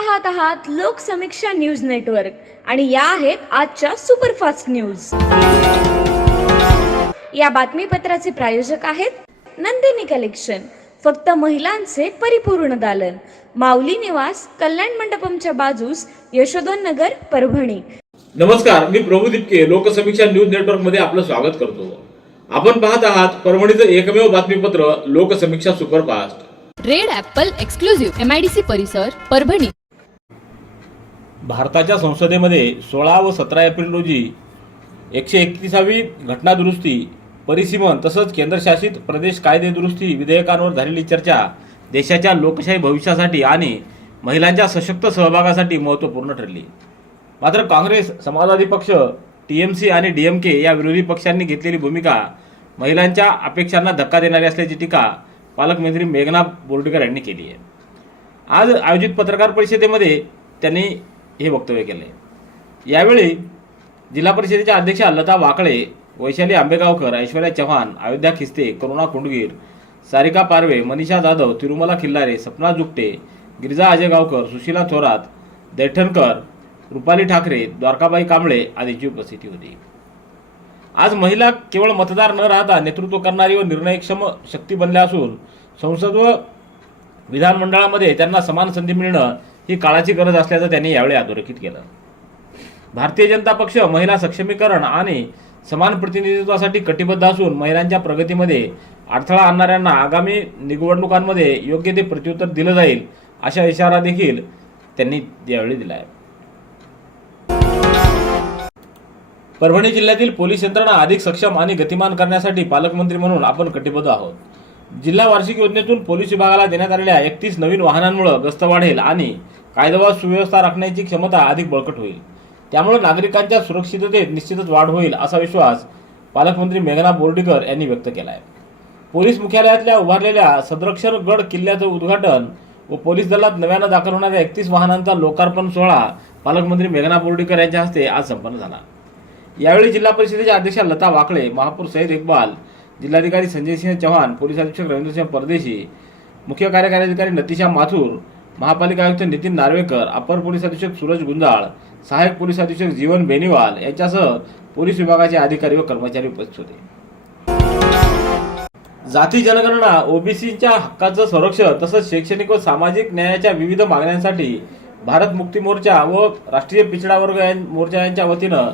पाहत आहात Loksamiksha news network आणि या आहेत आजच्या सुपरफास्ट न्यूज। या बातमीपत्राचे प्रायोजक आहेत नंदिनी कलेक्शन, फक्त महिलांचे परिपूर्ण दालन, माऊली निवास, कल्याण मंडपमच्या बाजूस, यशोधन नगर, परभणी। नमस्कार, मी प्रभू दिपके लोकसमीक्षा न्यूज नेटवर्क मध्ये आपलं स्वागत करतो। आपण पाहत आहात परभणीचं एकमेव बातमीपत्र Loksamiksha superfast. Red Apple exclusive MIDC परिसर, परभणी। भारताच्या संसदेमध्ये 16 व 17 एप्रिल रोजी 131वी घटना दुरुस्ती, परिसीमन तसंच केंद्रशासित प्रदेश कायदे दुरुस्ती विधेयकांवर झालेली चर्चा देशाच्या लोकशाही भविष्यासाठी आणि महिलांच्या सशक्त सहभागासाठी महत्त्वपूर्ण ठरली। मात्र काँग्रेस, समाजवादी पक्ष, TMC आणि DMK या विरोधी पक्षांनी घेतलेली भूमिका महिलांच्या अपेक्षांना धक्का देणारी असल्याची टीका पालकमंत्री मेघना बोर्डीकर यांनी केली आहे। आज आयोजित पत्रकार परिषदेमध्ये त्यांनी हे वक्तव्य केले। यावेळी जिल्हा परिषदेच्या अध्यक्षा लता वाकळे, वैशाली आंबेगावकर, ऐश्वर्या चव्हाण, अयोध्या खिस्ते, करुणा कुंडगीर, सारिका पारवे, मनीषा जाधव, तिरुमला खिल्लारे, सपना जुगटे, गिरिजा अजयगावकर, सुशीला थोरात, दैठणकर, रुपाली ठाकरे, द्वारकाबाई कांबळे आदींची उपस्थिती होती। आज महिला केवळ मतदार न राहता नेतृत्व करणारी व निर्णयक्षम शक्ती बनल्या असून संसद व विधानमंडळामध्ये त्यांना समान संधी मिळणं ही काळाची गरज असल्याचं त्यांनी यावेळी अधोरेखित केलं। भारतीय जनता पक्ष महिला सक्षमीकरण आणि समान प्रतिनिधित्वासाठी कटिबद्ध असून महिलांच्या प्रगतीमध्ये अडथळा आणणाऱ्यांना आगामी निवडणुकांमध्ये योग्य ते प्रत्युत्तर दिलं जाईल अशा इशारा देखील त्यांनी यावेळी दिला आहे। परभणी जिल्ह्यातील पोलीस यंत्रणा अधिक सक्षम आणि गतिमान करण्यासाठी पालकमंत्री म्हणून आपण कटिबद्ध आहोत। जिल्हा वार्षिक योजनेतून पोलीस विभागाला देण्यात आलेल्या 31 नवीन वाहनांमुळे गस्त वाढेल आणि कायदा व सुव्यवस्था राखण्याची क्षमता अधिक बळकट होईल। त्यामुळे नागरिकांच्या सुरक्षिततेत निश्चितच वाढ होईल असा विश्वास पालकमंत्री मेघना बोर्डीकर यांनी व्यक्त केला आहे। पोलीस मुख्यालयातल्या उभारलेल्या सदरक्षण गड किल्ल्याचं उद्घाटन व पोलीस दलात नव्यानं दाखल होणाऱ्या 31 वाहनांचा लोकार्पण सोहळा पालकमंत्री मेघना बोर्डीकर यांच्या हस्ते आज संपन्न झाला। यावेळी जिल्हा परिषदेच्या अध्यक्षा लता वाकळे, महापौर सईद इक्बाल, जिल्हाधिकारी संजय सिंह चव्हाण, पोलीस अधीक्षक रवींद्रसिंह परदेशी, मुख्य कार्यकारी अधिकारी नतीशा माथुर, महापालिका आयुक्त नितीन नार्वेकर, अपर पोलीस अधीक्षक सूरज गुंजाळ, सहाय्यक पोलीस अधीक्षक जीवन बेनीवाल यांच्यासह पोलीस विभागाचे अधिकारी व कर्मचारी उपस्थित होते। जाती जनगणना, OBCच्या हक्काचं संरक्षण तसंच शैक्षणिक व सामाजिक न्यायाच्या विविध मागण्यांसाठी भारत मुक्ती मोर्चा व राष्ट्रीय पिछडा वर्ग मोर्चा यांच्या वतीनं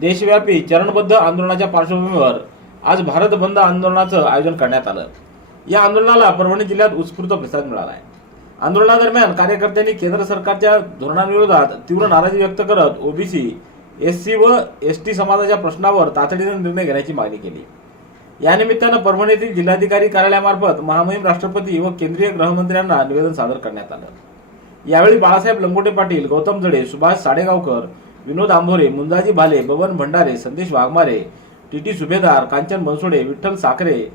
देशव्यापी चरणबद्ध आंदोलनाच्या पार्श्वभूमीवर आज भारत बंद आंदोलनाचं आयोजन करण्यात आलं। या आंदोलनाला परभणी जिल्ह्यात उत्स्फूर्त प्रतिसाद मिळाला आहे। आंदोलनादरम्यान कार्यकर्त्यांनी केंद्र सरकारच्या धोरणांविरोधात तीव्र नाराजी व्यक्त करत OBC, SC व ST समाजाच्या प्रश्नावर तातडीने निर्णय घेण्याची मागणी केली। या निमित्तानं परभणीतील जिल्हाधिकारी कार्यालयामार्फत महामहिम राष्ट्रपती व केंद्रीय गृहमंत्र्यांना निवेदन सादर करण्यात आलं। यावेळी बाळासाहेब लंगोटे पाटील, गौतम जडे, सुभाष साडेगावकर, विनोद आंभोरे, मुंजाजी भाले, बबन भंडारे, संदेश वाघमारे, TT सुभेदार, कांचन बनसोडे, विठ्ठल साखरे,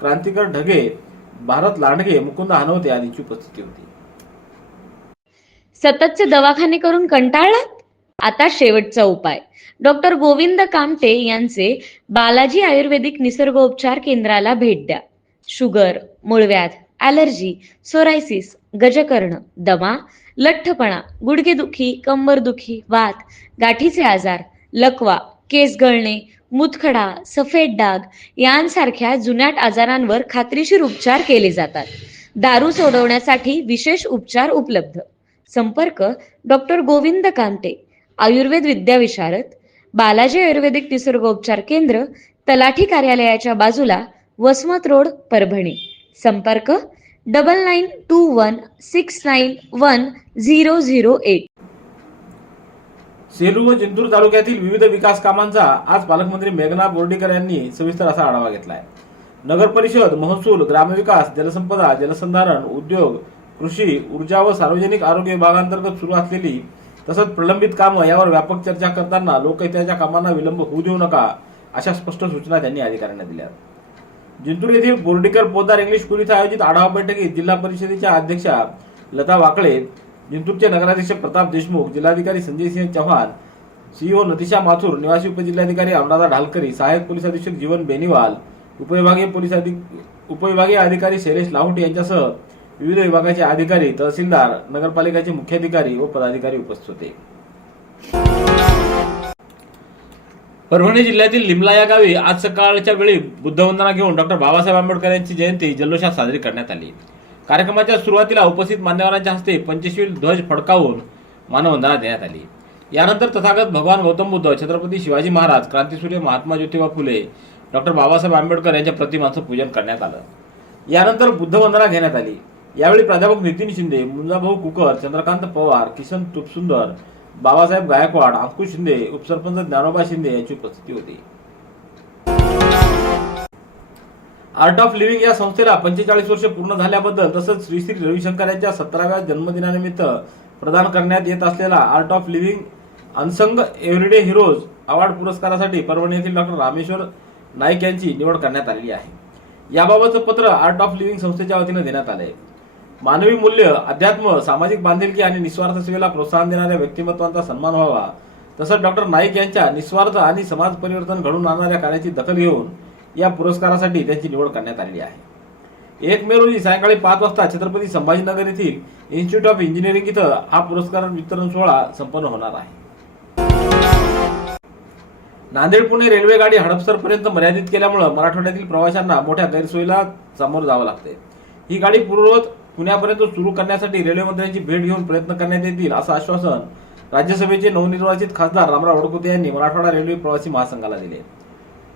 क्रांतिकर ढगे, भारत लांडगे, मुकुंद हनवते आदींची उपस्थिती होती। सततचे दवाखाने करून कंटाळलात? आता शेवटचा उपाय। डॉक्टर गोविंद कामटे यांचे बालाजी आयुर्वेदिक निसर्गोपचार केंद्राला भेट द्या। शुगर, मूळव्याध, ॲलर्जी, सोरायसिस, गजकर्ण, दमा, लठ्ठपणा, गुडघेदुखी, कंबरदुखी, वात, गाठीचे आजार, लकवा, केस गळणे, मुतखडा, सफेद डाग यांसारख्या जुनाट आजारांवर खात्रीशीर उपचार केले जातात। दारू सोडवण्यासाठी विशेष उपचार उपलब्ध। संपर्क डॉक्टर गोविंद कामटे, आयुर्वेद विद्याविशारद, बालाजी आयुर्वेदिक निसर्गोपचार केंद्र, तलाठी कार्यालयाच्या बाजूला, वसमत रोड, परभणी। संपर्क 9921691008। सेलू व जिंतूर तालुक्यातील विविध विकास कामांचा आज पालकमंत्री मेघना बोर्डीकर यांनी सविस्तर असा आढावा घेतलाय। नगर परिषद, महसूल, ग्रामविकास, जलसंपदा, जलसंधारण, उद्योग, कृषी, ऊर्जा व सार्वजनिक आरोग्य विभागांतर्गत सुरू असलेली तसंच प्रलंबित कामं यावर व्यापक चर्चा करताना लोकहिताच्या कामांना विलंब होऊ देऊ नका अशा स्पष्ट सूचना त्यांनी अधिकाऱ्यांना दिल्या। जिंतूर येथील बोर्डीकर पोद्दार इंग्लिश स्कूल इथं आयोजित आढावा बैठकीत जिल्हा परिषदेच्या अध्यक्षा लता वाकळे, जिंतूरचे नगराध्यक्ष प्रताप देशमुख, जिल्हाधिकारी संजय सिंह चव्हाण, CEO नतीशा माथुर, निवासी उपजिल्हाधिकारी अनुराधा ढालकरी, सहाय्यक पोलीस अधीक्षक जीवन बेनीवाल, उपविभागीय अधिकारी शैलेश लाहोटी यांच्यासह विविध विभागाचे अधिकारी, तहसीलदार, नगरपालिकेचे मुख्याधिकारी व पदाधिकारी उपस्थित होते. परभणी जिल्ह्यातील लिमला या गावी आज सकाळच्या वेळी बुद्धवंदना घेऊन डॉक्टर बाबासाहेब आंबेडकर यांची जयंती जल्लोषात साजरी करण्यात आली. कार्यक्रमाच्या सुरुवातीला उपस्थित मान्यवरांच्या हस्ते पंचशील ध्वज फडकावून मानवंदना देण्यात आली. यानंतर तथागत भगवान गौतम बुद्ध, छत्रपती शिवाजी महाराज, क्रांतीसूर्य महात्मा ज्योतिबा फुले, डॉक्टर बाबासाहेब आंबेडकर यांच्या प्रतिमांचं पूजन करण्यात आलं. यानंतर बुद्धवंदना घेण्यात आली. यावेळी प्राध्यापक नितीन शिंदे, मुंजाभाऊ कुकर, चंद्रकांत पवार, किशन तुपसुंदर, बाबासाहेब गायकवाड, अंकुश शिंदे, उपसरपंच ज्ञानोबा शिंदे यांची उपस्थिती होती. आर्ट ऑफ लिव्हिंग या संस्थेला 45 वर्ष पूर्ण झाल्याबद्दल तसंच श्री श्री रविशंकर यांच्या 17व्या जन्मदिनानिमित्त प्रदान करण्यात येत असलेला art of living unsung everyday heroes award पुरस्कारासाठी परभणी येथील डॉक्टर रामेश्वर नाईक यांची निवड करण्यात आलेली आहे. याबाबतचं पत्र आर्ट ऑफ लिव्हिंग संस्थेच्या वतीने देण्यात आले. मानवी मूल्य, अध्यात्म, सामाजिक बांधिलकी आणि निस्वार्थ सेवेला प्रोत्साहन देणाऱ्या व्यक्तिमत्वांचा सन्मान व्हावा, तसंच डॉक्टर नाईक यांच्या निस्वार्थ आणि समाज परिवर्तन घडवून आणणाऱ्या कार्याची दखल घेऊन या पुरस्कारासाठी त्यांची निवड करण्यात आलेली आहे. 1 मे रोजी सायंकाळी 5 वाजता छत्रपती संभाजीनगर येथील इन्स्टिट्यूट ऑफ इंजिनिअरिंग इथं हा पुरस्कार वितरण सोहळा संपन्न होणार आहे. नांदेड पुणे रेल्वे गाडी हडपसरपर्यंत मर्यादित केल्यामुळे मराठवाड्यातील प्रवाशांना मोठ्या गैरसोयीला सामोरं जावं लागते. ही गाडी पूर्ववत पुण्यापर्यंत सुरू करण्यासाठी रेल्वे मंत्र्यांची भेट घेऊन प्रयत्न करण्यात येतील असं आश्वासन राज्यसभेचे नवनिर्वाचित खासदार रामराव वडकुते यांनी मराठवाडा रेल्वे प्रवासी महासंघाला दिले.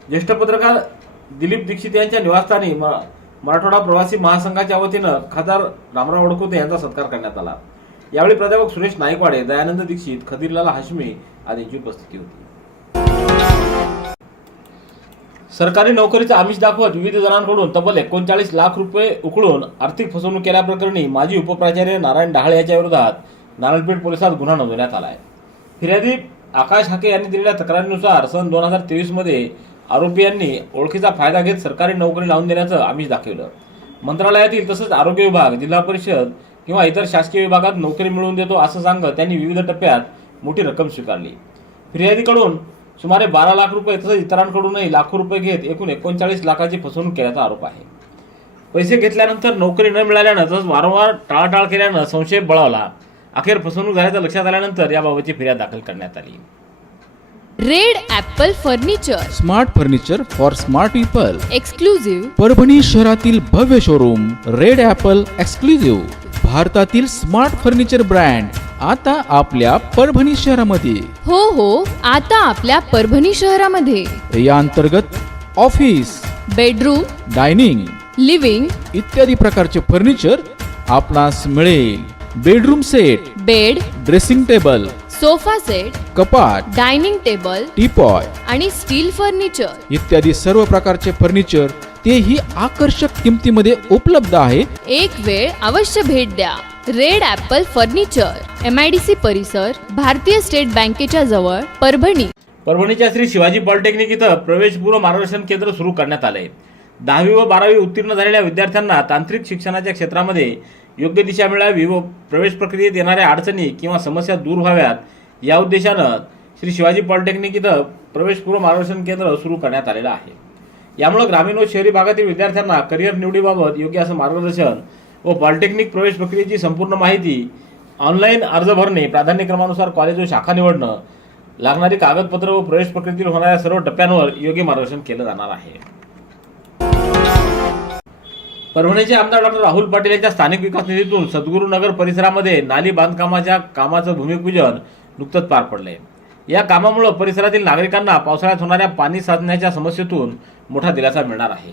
ज्येष्ठ पत्रकार दिलीप दीक्षित यांच्या निवासस्थानी मराठवाडा प्रवासी महासंघाच्या वतीनं खासदार रामराव वडकुते यांचा सत्कार करण्यात आला. यावेळी प्राध्यापक सुरेश नाईकवाडे, दयानंद दीक्षित, खदीरलाल हाशमी आदींची उपस्थिती होती. सरकारी नोकरीचं आमिष दाखवत विविध जणांकडून तब्बल 39 लाख रुपये उकळून आर्थिक फसवणूक केल्याप्रकरणी माजी उपप्राचार्य नारायण डहाळे यांच्या विरोधात नारायणपेठ पोलिसात गुन्हा नोंदवण्यात आला आहे. फिर्यादी आकाश हाके यांनी दिलेल्या तक्रारीनुसार सन 2023 मध्ये आरोपी यांनी ओळखीचा फायदा घेत सरकारी नोकरी लावून देण्याचं आमिष दाखवलं. मंत्रालयातील तसंच आरोग्य विभाग, जिल्हा परिषद किंवा इतर शासकीय विभागात नोकरी मिळवून देतो असं सांगत त्यांनी विविध टप्प्यात मोठी रक्कम स्वीकारली. फिर्यादीकडून सुमारे 12 लाख रुपये तसंच इतरांकडूनही लाखो रुपये घेत एकूण 39 लाखाची फसवणूक केल्याचा आरोप आहे. पैसे घेतल्यानंतर नोकरी न मिळाल्यानं तसंच वारंवार टाळाटाळ केल्यानं संशय बळावला. अखेर फसवणूक झाल्याचं लक्षात आल्यानंतर याबाबतची फिर्याद दाखल करण्यात आली. Red Apple furniture, smart furniture for smart people. Exclusive Parbhani शहरातील भव्य शोरूम रेड ॲपल एक्सक्लुझिव्ह, भारतातील स्मार्ट फर्निचर ब्रँड आता आपल्या परभणी शहरामध्ये. हो, आता आपल्या परभणी शहरामध्ये. या अंतर्गत ऑफिस, बेडरूम, डायनिंग, लिव्हिंग इत्यादी प्रकारचे फर्निचर आपणास मिळेल. Bedroom set, bed, dressing table, sofa set, कपाट, डायनिंग टेबल टीपॉय आणि स्टील फर्निचर इत्यादी सर्व प्रकारचे फर्निचर तेही आकर्षक किमतीमध्ये उपलब्ध आहे. एक वेळ अवश्य भेट द्या. रेड ॲपल फर्निचर, MIDC परिसर, भारतीय स्टेट बँकेच्या जवळ, परभणी. परभणीच्या श्री शिवाजी पॉलिटेक्निक इथं प्रवेशपूर्व मार्गदर्शन केंद्र सुरू करण्यात आले. 10वी व 12वी उत्तीर्ण झालेल्या विद्यार्थ्यांना तांत्रिक शिक्षणाच्या क्षेत्रामध्ये योग्य दिशा मिळावी व प्रवेश प्रक्रियेत येणाऱ्या अडचणी किंवा समस्या दूर व्हाव्यात या उद्देशानं श्री शिवाजी पॉलिटेक्निक इथं प्रवेशपूर्व मार्गदर्शन केंद्र सुरू करण्यात आलेलं आहे. यामुळे ग्रामीण व शहरी भागातील विद्यार्थ्यांना करिअर निवडीबाबत योग्य असं मार्गदर्शन व पॉलिटेक्निक प्रवेश प्रक्रियेची संपूर्ण माहिती, ऑनलाईन अर्ज भरणे, प्राधान्यक्रमानुसार कॉलेज व शाखा निवडणं, लागणारी कागदपत्र व प्रवेश प्रक्रियेतील होणाऱ्या सर्व टप्प्यांवर योग्य मार्गदर्शन केलं जाणार आहे. परभणीचे आमदार डॉक्टर राहुल पाटील यांच्या स्थानिक विकास निधीतून सद्गुरू नगर परिसरामध्ये नाली बांधकामाच्या कामाचं भूमिपूजन नुकतंच पार पडलंय. या कामामुळे परिसरातील नागरिकांना पावसाळ्यात होणाऱ्या पाणी साचण्याच्या समस्येतून मोठा दिलासा मिळणार आहे.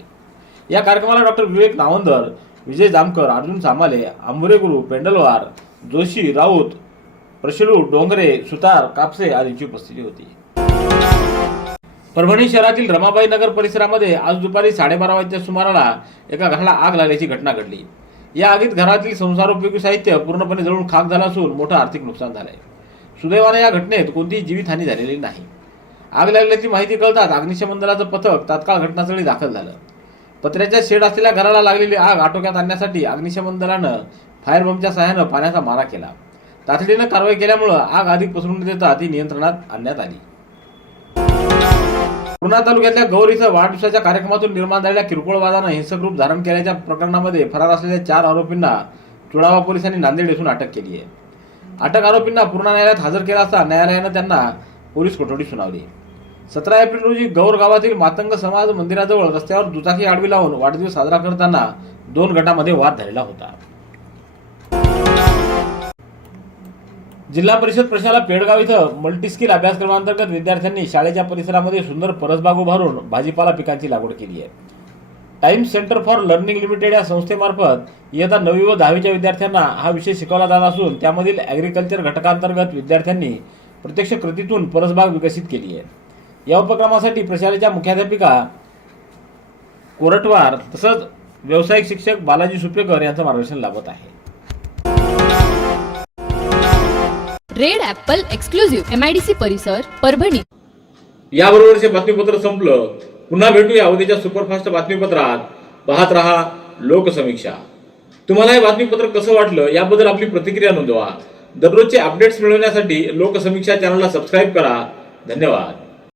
या कार्यक्रमाला डॉक्टर विवेक नावंदर, विजय जामकर, अर्जुन सामाले, आंबुरे गुरु, पेंडलवार, जोशी, राऊत, प्रशलू, डोंगरे, सुतार, कापसे आदींची उपस्थिती होती. परभणी शहरातील रमाबाई नगर परिसरामध्ये आज दुपारी 12:30 वाजच्या सुमाराला एका घराला आग लागल्याची घटना घडली. या आगीत घरातील संसारोपयोगी साहित्य पूर्णपणे जळून खाक झालं असून मोठं आर्थिक नुकसान झालंय. सुदैवाने या घटनेत कोणतीही जीवितहानी झालेली नाही. आग लागल्याची माहिती कळताच अग्निशमन दलाचं पथक तात्काळ घटनास्थळी दाखल झालं. पत्र्याच्या शेड असलेल्या घराला लागलेली आग आटोक्यात आणण्यासाठी अग्निशमन दलानं फायर बंबच्या सहाय्यानं पाण्याचा मारा केला. तातडीनं कारवाई केल्यामुळे आग अधिक पसरू न देता ती नियंत्रणात आणण्यात आली. पूर्णा तालुक्यातल्या गौर इथं वाढदिवसाच्या कार्यक्रमातून निर्माण झालेल्या किरकोळ वादानं हिंसक रूप धारण केल्याच्या प्रकरणामध्ये फरार असलेल्या 4 आरोपींना चुडावा पोलिसांनी नांदेड येथून अटक केली आहे. अटक आरोपींना पूर्णा न्यायालयात हजर केला असता न्यायालयानं त्यांना पोलीस कोठडी सुनावली. 17 एप्रिल रोजी गौर गावातील मातंग समाज मंदिराजवळ रस्त्यावर दुचाकी आडवी लावून वाढदिवस साजरा करताना 2 गटामध्ये वाद झालेला होता. जिल्हा परिषद प्रशाला पेडगाव इथं मल्टीस्किल अभ्यासक्रमांतर्गत विद्यार्थ्यांनी शाळेच्या परिसरामध्ये सुंदर परसबाग उभारून भाजीपाला पिकांची लागवड केली आहे. Times centre for learning limited या संस्थेमार्फत इयत्ता 9वी व 10वीच्या विद्यार्थ्यांना हा विषय शिकवला जात असून त्यामधील ॲग्रिकल्चर घटकांतर्गत विद्यार्थ्यांनी प्रत्यक्ष कृतीतून परसबाग विकसित केली आहे. या उपक्रमासाठी प्रशालेच्या मुख्याध्यापिका कोरटवार तसंच व्यावसायिक शिक्षक बालाजी सुपेकर यांचं मार्गदर्शन लाभत आहे. रेड ॲपल एक्सक्लुझिव्ह MIDC परिसर परभणी. याबरोबरचे बातमीपत्र संपलं. पुन्हा भेटूया उद्याच्या सुपरफास्ट बातमीपत्रात. पाहत रहा लोकसमीक्षा. तुम्हाला हे बातमीपत्र कसं वाटलं याबद्दल आपली प्रतिक्रिया नोंदवा. दररोजचे अपडेट्स मिळवण्यासाठी लोकसमीक्षा चॅनलला सबस्क्राईब करा. धन्यवाद.